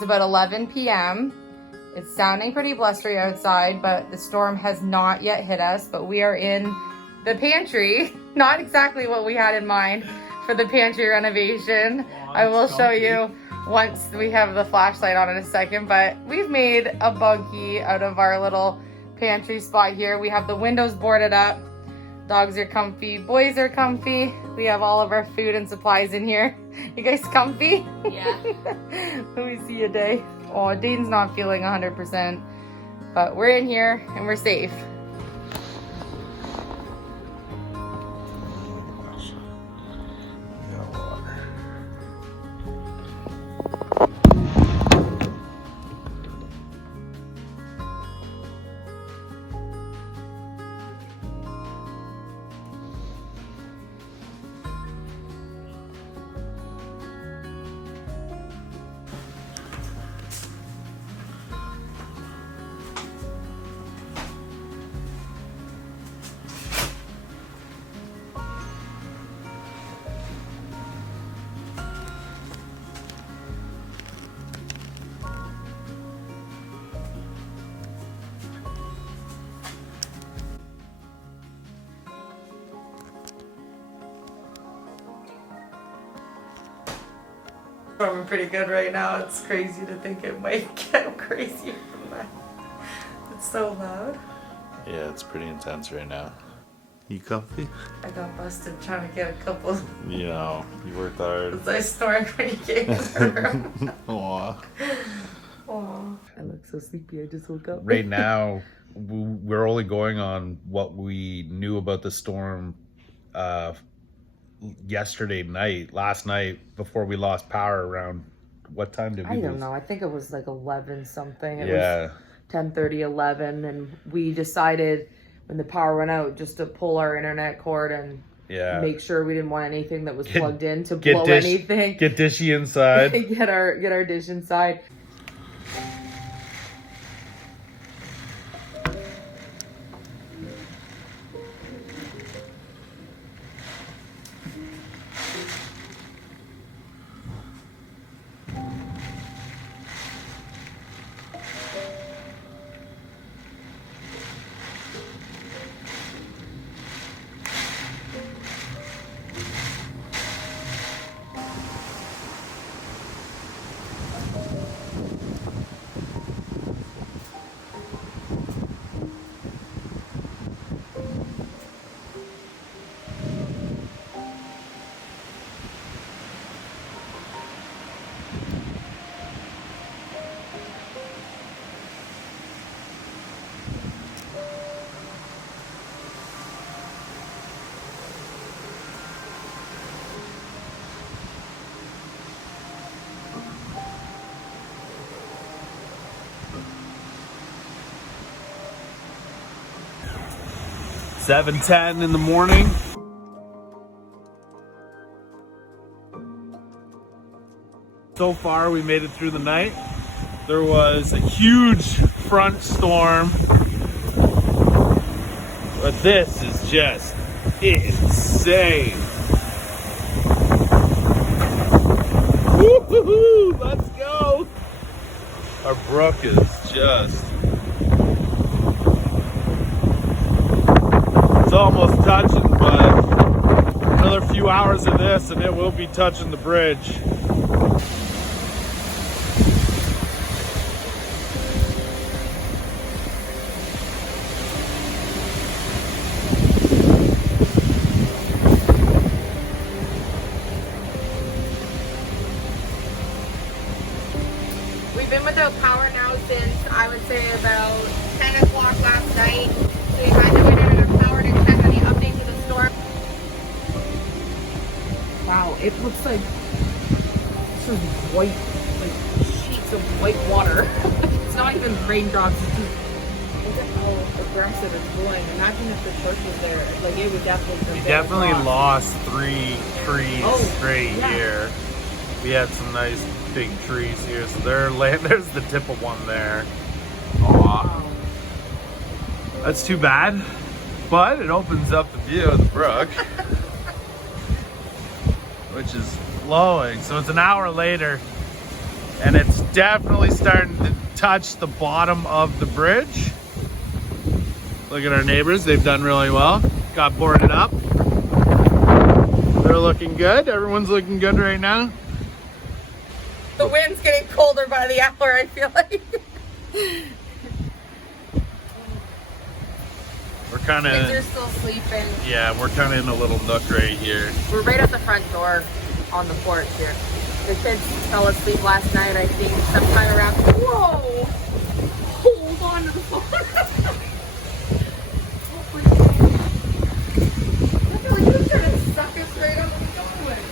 It's about 11 p.m. It's sounding pretty blustery outside, but the storm has not yet hit us, but we are in the pantry. Not exactly what we had in mind for the pantry renovation. I will show you once we have the flashlight on in a second, but we've made a buggy out of our little pantry spot here. We have the windows boarded up. Dogs are comfy, boys are comfy. We have all of our food and supplies in here. You guys comfy? Yeah. Let me see a day. Oh, Dayton's not feeling 100%, but we're in here and we're safe. Storming pretty good right now. It's crazy to think it might get crazier from that. It's so loud. Yeah, it's pretty intense right now. You comfy? I got busted trying to get a couple. You know, you worked hard. Was I snoring when you came in the room? Aw. Aww. I look so sleepy. I just woke up. Right now, we're only going on what we knew about the storm last night, before we lost power around, what time did we I don't know. I think it was like 11 something. It yeah. was 10:30, 11, and we decided when the power went out just to pull our internet cord and make sure we didn't want anything that was plugged in to blow anything. Get dishy inside. get our dish inside. It's 7:10 in the morning. So far, we made it through the night. There was a huge front storm, but this is just insane. Woo-hoo-hoo, let's go. Our brook is just, it's almost touching, but another few hours of this and it will be touching the bridge. We've been without power now since, I would say, about 10 o'clock last night. So we had to wait on our power to check any update to the storm. Wow, it looks like this is white, like sheets of white water. It's not even raindrops. It's just, look at how aggressive it's going. Imagine if the church was there. Like, it would definitely. We definitely lost 3 trees straight here. We had some nice big trees here, so there's the tip of one there. Aw. That's too bad, but it opens up the view of the brook, which is flowing. So it's an hour later, and it's definitely starting to touch the bottom of the bridge. Look at our neighbors, they've done really well. Got boarded up. They're looking good. Everyone's looking good right now. The wind's getting colder by the hour, I feel like. We're kind of... Kids are still sleeping. Yeah, we're kind of in a little nook right here. We're right at the front door on the porch here. The kids fell asleep last night, I think, sometime around... Whoa! Hold on to the phone. I feel like you're trying to suck us right up the going.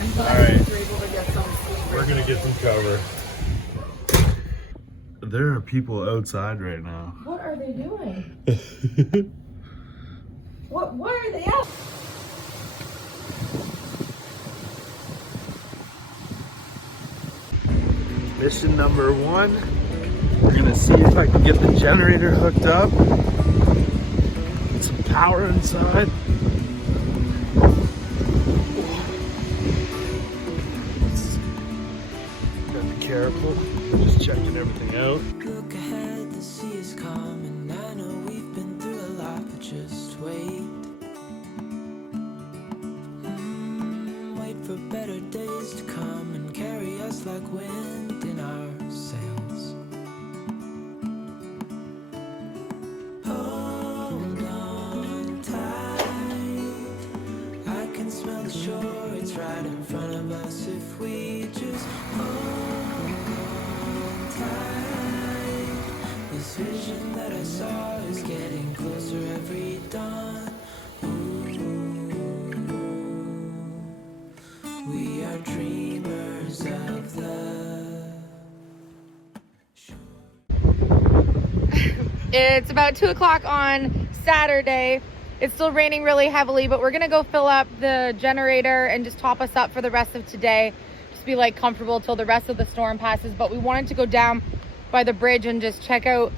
I'm glad you're able to get some sleep. We're going to get some cover. There are people outside right now. What are they doing? Why are they out? Mission number 1. We're gonna see if I can get the generator hooked up. Get some power inside. Gotta be careful. Just checking everything out. Look ahead, the sea is coming. I know we've been through a lot, but just wait. Wait for better days to come and carry us like wind in our sails. Hold on tight. I can smell the shore, it's right in front of us if we just hold on tight. This vision that I saw is getting closer every dawn. We are dreamers of the It's about 2 o'clock on Saturday. It's still raining really heavily, but we're gonna go fill up the generator and just top us up for the rest of today. Just be like comfortable till the rest of the storm passes. But we wanted to go down by the bridge and just check out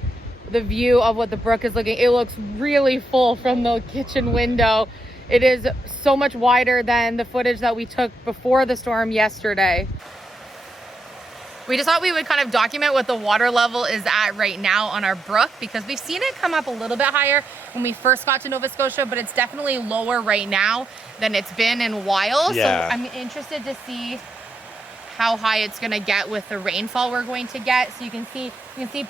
the view of what the brook is looking. It looks really full from the kitchen window. It is so much wider than the footage that we took before the storm yesterday. We just thought we would kind of document what the water level is at right now on our brook, because we've seen it come up a little bit higher when we first got to Nova Scotia, but it's definitely lower right now than it's been in a while. Yeah. So I'm interested to see how high it's gonna get with the rainfall we're going to get. So you can see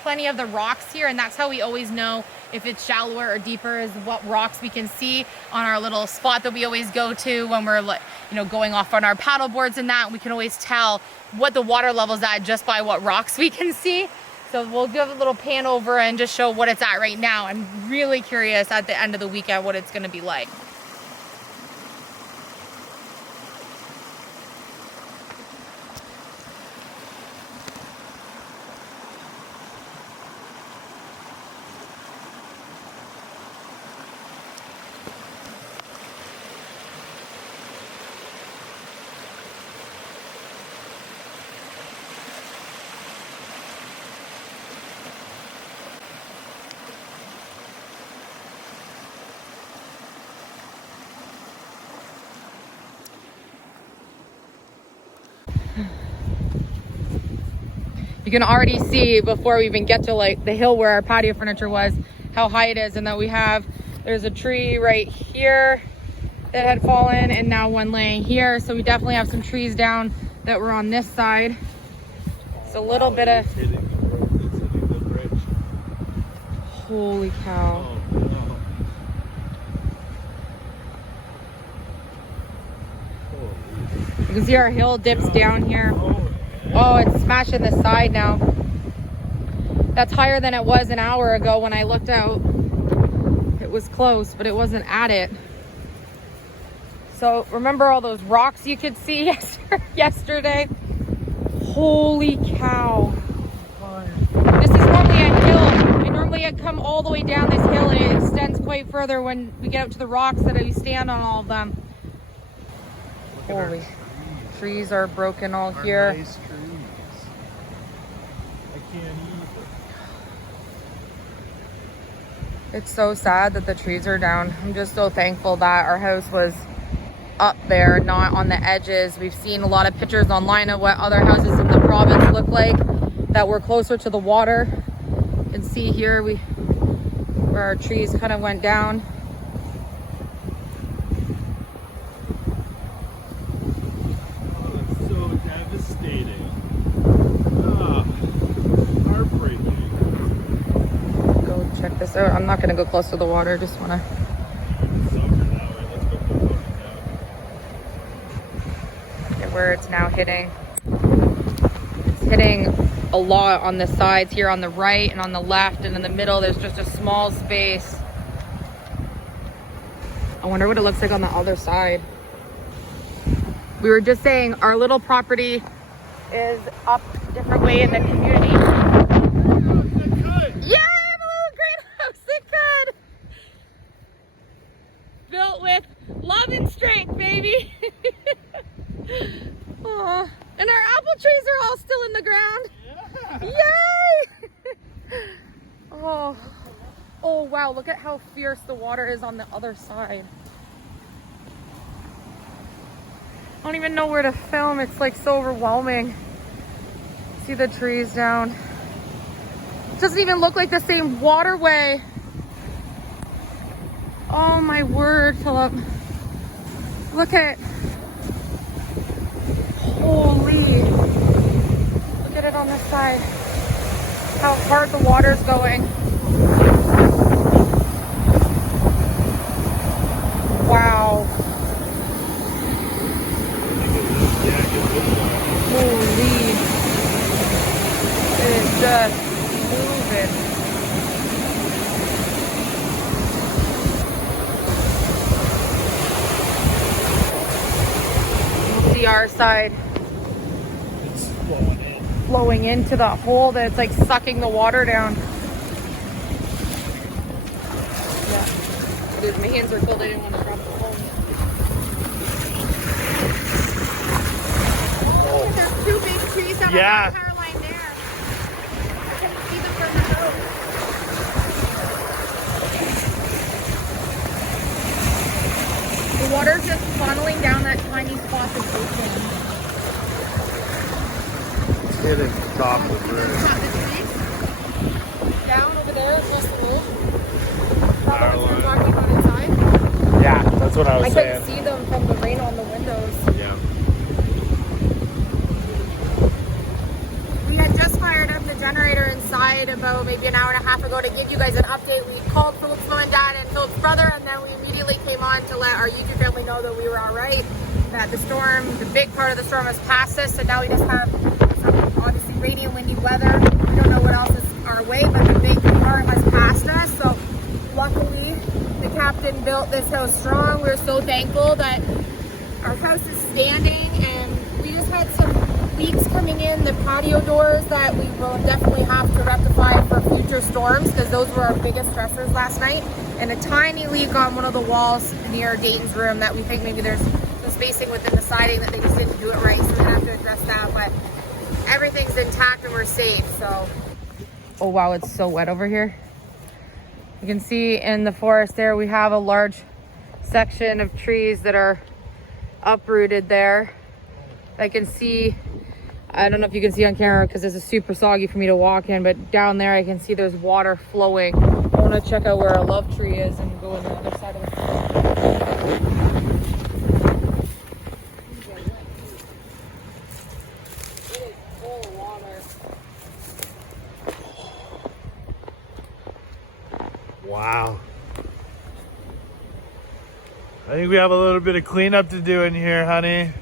plenty of the rocks here, and that's how we always know if it's shallower or deeper, is what rocks we can see on our little spot that we always go to when we're, you know, going off on our paddle boards and that. We can always tell what the water level's at just by what rocks we can see. So we'll give a little pan over and just show what it's at right now. I'm really curious at the end of the weekend what it's gonna be like. You can already see before we even get to like the hill where our patio furniture was, how high it is, and that there's a tree right here that had fallen and now one laying here. So we definitely have some trees down that were on this side. It's a little bit of... Holy cow. You can see our hill dips down here. Oh, it's smashing the side now. That's higher than it was an hour ago when I looked out. It was close, but it wasn't at it. So remember all those rocks you could see yesterday? Holy cow. This is normally a hill. I normally come all the way down this hill, and it extends quite further when we get out to the rocks that we stand on all of them. Holy. Trees are broken all here. Nice trees. I can't even. It's so sad that the trees are down. I'm just so thankful that our house was up there, not on the edges. We've seen a lot of pictures online of what other houses in the province look like that were closer to the water. You can see here where our trees kind of went down. That's so devastating. Ah, heartbreaking. Go check this out. I'm not gonna go close to the water, just wanna. Where it's now hitting. It's hitting a lot on the sides here on the right and on the left, and in the middle there's just a small space. I wonder what it looks like on the other side. We were just saying our little property is up a different way in the community. Yeah, I have a little greenhouse that could. Built with love and strength, baby. Aw. And our apple trees are all still in the ground. Yeah. Yay! Oh wow, look at how fierce the water is on the other side. I don't even know where to film. It's like so overwhelming. See the trees down. It doesn't even look like the same waterway. Oh my word, Philip. Look at, holy. Look at it on this side. How hard the water's going. Wow. Holy. It is just moving. See our side. It's flowing in. Flowing into the hole that it's like sucking the water down. Yeah. Dude, my hands are cold. I didn't want to drop the phone. Oh, there's two big trees that Yeah. have a power line there. I couldn't see them from the road. The water's just funneling down that tiny spot that's open. Hitting the top of the bridge. Down over there across the road. Power What we're line. talking about inside. Yeah, that's what I was I saying. couldn't see them from the rain on the windows. Yeah. We had just fired up the generator inside about maybe an hour and a half ago to give you guys an update. We called Philip's mom and dad and Philip's brother, and then we immediately came on to let our YouTube family know that we were all right, that the storm, the big part of the storm has passed us, so now we just have some obviously rainy and windy weather. We don't know what else is our way, but the big part has passed us. So luckily the captain built this house strong. We're so thankful that our house is standing, and we just had some leaks coming in the patio doors that we will definitely have to rectify for future storms, because those were our biggest stressors last night, and a tiny leak on one of the walls near Dayton's room that we think maybe there's some spacing within the siding that they just didn't do it right, so we're gonna have to address that, but everything's intact and we're safe. So oh wow, it's so wet over here. You can see in the forest there we have a large section of trees that are uprooted there. I can see, I don't know if you can see on camera because this is super soggy for me to walk in, but down there I can see there's water flowing. I want to check out where our love tree is and go on the other side of the field. It is full of water. Wow. I think we have a little bit of cleanup to do in here, honey.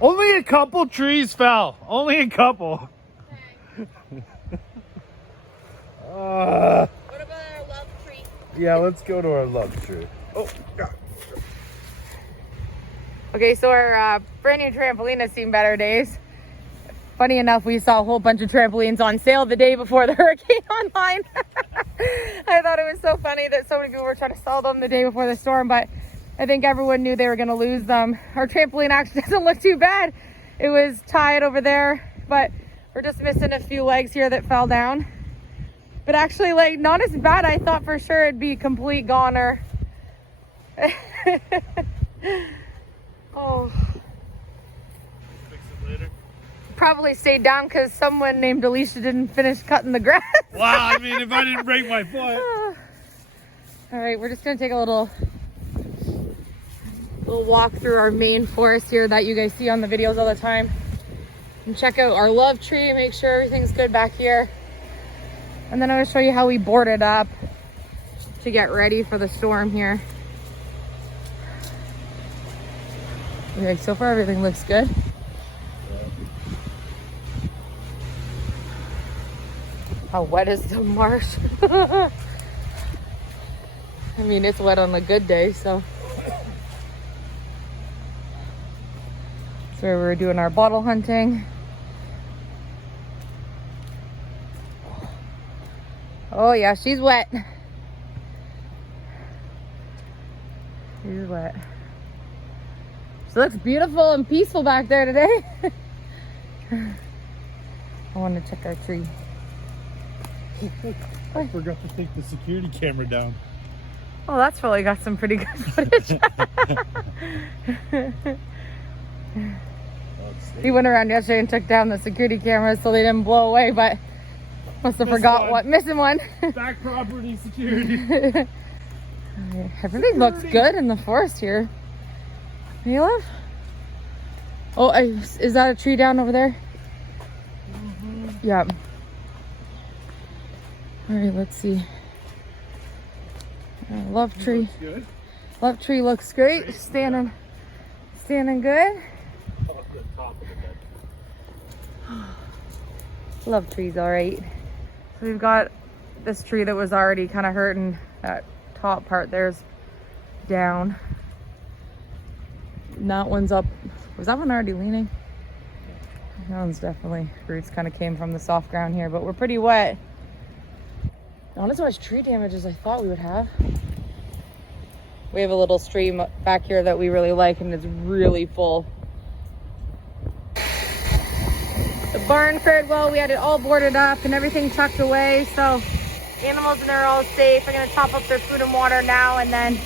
Only a couple trees fell. Only a couple. What about our love tree? Yeah, let's go to our love tree. Oh, God. Okay, so our brand new trampoline has seen better days. Funny enough, we saw a whole bunch of trampolines on sale the day before the hurricane online. I thought it was so funny that so many people were trying to sell them the day before the storm, but I think everyone knew they were going to lose them. Our trampoline actually doesn't look too bad. It was tied over there, but we're just missing a few legs here that fell down. But actually, like, not as bad. I thought for sure it'd be a complete goner. Oh. Fix it later. Probably stayed down because someone named Elysia didn't finish cutting the grass. Wow, I mean, if I didn't break my foot. All right, we're just gonna take a little walk through our main forest here that you guys see on the videos all the time. And check out our love tree, make sure everything's good back here. And then I'm gonna show you how we boarded up to get ready for the storm here. Okay, so far everything looks good. How wet is the marsh? I mean, it's wet on a good day, so. That's where we're doing our bottle hunting. Oh yeah, she's wet. She's wet. She looks beautiful and peaceful back there today. I want to check our tree. I forgot to take the security camera down. Oh, that's probably got some pretty good footage. He went around yesterday and took down the security cameras so they didn't blow away, but must have forgot what. Missing one. Back property security. Everything looks good in the forest here. Mila? Oh, is that a tree down over there? Mm-hmm. Yeah. All right, let's see. Love tree. Good. Love tree looks great. Standing good. Love tree's all right. So we've got this tree that was already kind of hurting. That top part there's down. And that one's up. Was that one already leaning? That one's definitely, roots kind of came from the soft ground here, but we're pretty wet. Not as much tree damage as I thought we would have. We have a little stream back here that we really like, and it's really full. The barn fared well. We had it all boarded up and everything tucked away, so animals in there are all safe. I'm gonna top up their food and water now, and then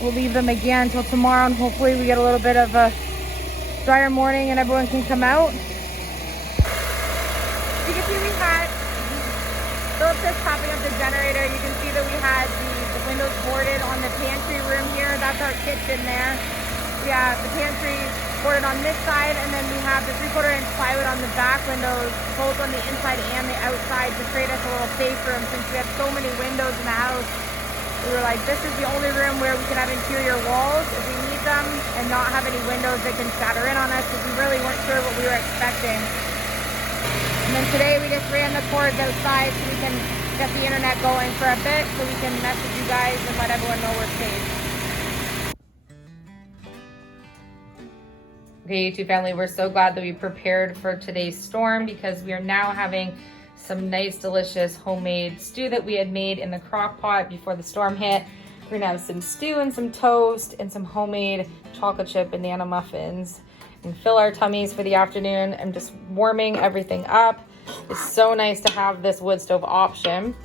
we'll leave them again until tomorrow, and hopefully we get a little bit of a drier morning and everyone can come out. You can see we had Philip's just topping up the generator. You can see that we had the windows boarded on the pantry room here. That's our kitchen there. We have the pantry boarded on this side, and then we have the 3/4 inch plywood on the back windows, both on the inside and the outside, to create us a little safe room. Since we have so many windows in the house, we were like, this is the only room where we can have interior walls if we need them, and not have any windows that can shatter in on us, because we really weren't sure what we were expecting. And then today we just ran the cords outside so we can get the internet going for a bit, so we can message you guys and let everyone know we're safe. Okay, YouTube family, we're so glad that we prepared for today's storm, because we are now having some nice, delicious homemade stew that we had made in the crock pot before the storm hit. We're gonna have some stew and some toast and some homemade chocolate chip banana muffins and fill our tummies for the afternoon. I'm just warming everything up. It's so nice to have this wood stove option.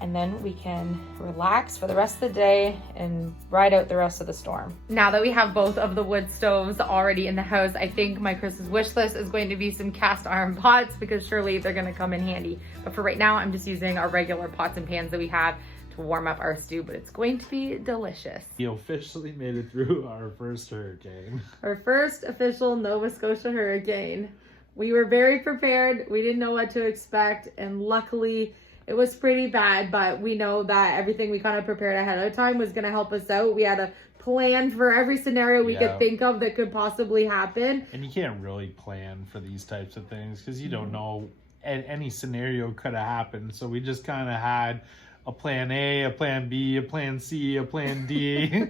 And then we can relax for the rest of the day and ride out the rest of the storm. Now that we have both of the wood stoves already in the house, I think my Christmas wish list is going to be some cast iron pots, because surely they're gonna come in handy. But for right now, I'm just using our regular pots and pans that we have to warm up our stew, but it's going to be delicious. You officially made it through our first hurricane. Our first official Nova Scotia hurricane. We were very prepared. We didn't know what to expect, and luckily, it was pretty bad, but we know that everything we kind of prepared ahead of time was going to help us out. We had a plan for every scenario we could think of that could possibly happen. And you can't really plan for these types of things, because you don't know, any scenario could have happened. So we just kind of had a plan A, a plan B, a plan C, a plan D,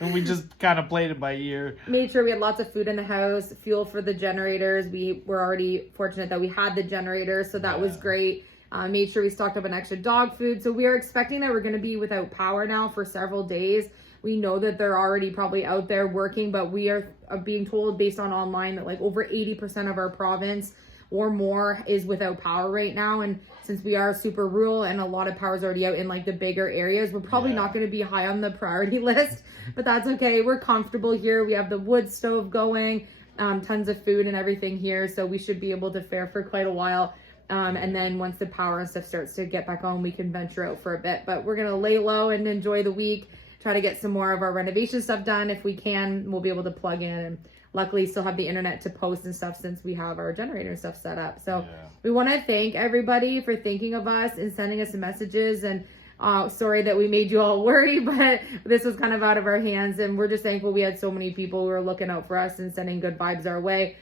and we just kind of played it by ear. Made sure we had lots of food in the house, fuel for the generators. We were already fortunate that we had the generator, so that was great. Made sure we stocked up on extra dog food. So we are expecting that we're going to be without power now for several days. We know that they're already probably out there working, but we are being told based on online that like over 80% of our province or more is without power right now. And since we are super rural and a lot of power's already out in like the bigger areas, we're probably not going to be high on the priority list, but that's okay. We're comfortable here. We have the wood stove going, tons of food and everything here. So we should be able to fare for quite a while. And then once the power and stuff starts to get back on, we can venture out for a bit, but we're going to lay low and enjoy the week, try to get some more of our renovation stuff done. If we can, we'll be able to plug in, and luckily still have the internet to post and stuff since we have our generator and stuff set up. So we want to thank everybody for thinking of us and sending us some messages, and sorry that we made you all worry, but this was kind of out of our hands, and we're just thankful we had so many people who were looking out for us and sending good vibes our way.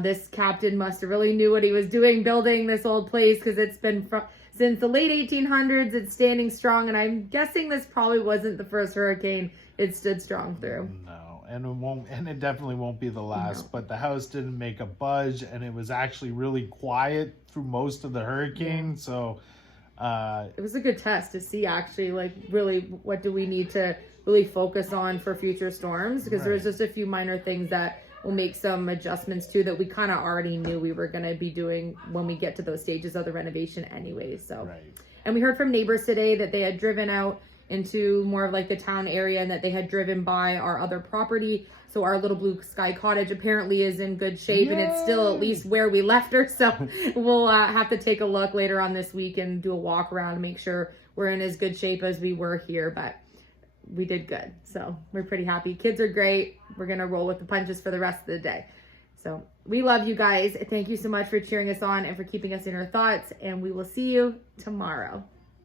This captain must have really knew what he was doing building this old place, because it's been since the late 1800s. It's standing strong, and I'm guessing this probably wasn't the first hurricane it stood strong through. No, and it won't, and it definitely won't be the last. But the house didn't make a budge, and it was actually really quiet through most of the hurricane. So it was a good test to see actually, like, really what do we need to really focus on for future storms, because there's just a few minor things that we'll make some adjustments to that we kind of already knew we were going to be doing when we get to those stages of the renovation anyway. So and we heard from neighbors today that they had driven out into more of like the town area, and that they had driven by our other property. So our little blue sky cottage apparently is in good shape, and it's still at least where we left her. So we'll have to take a look later on this week and do a walk around and make sure we're in as good shape as we were here. But we did good, so we're pretty happy. Kids are great. We're gonna roll with the punches for the rest of the day. So we love you guys. Thank you so much for cheering us on and for keeping us in your thoughts, and we will see you tomorrow.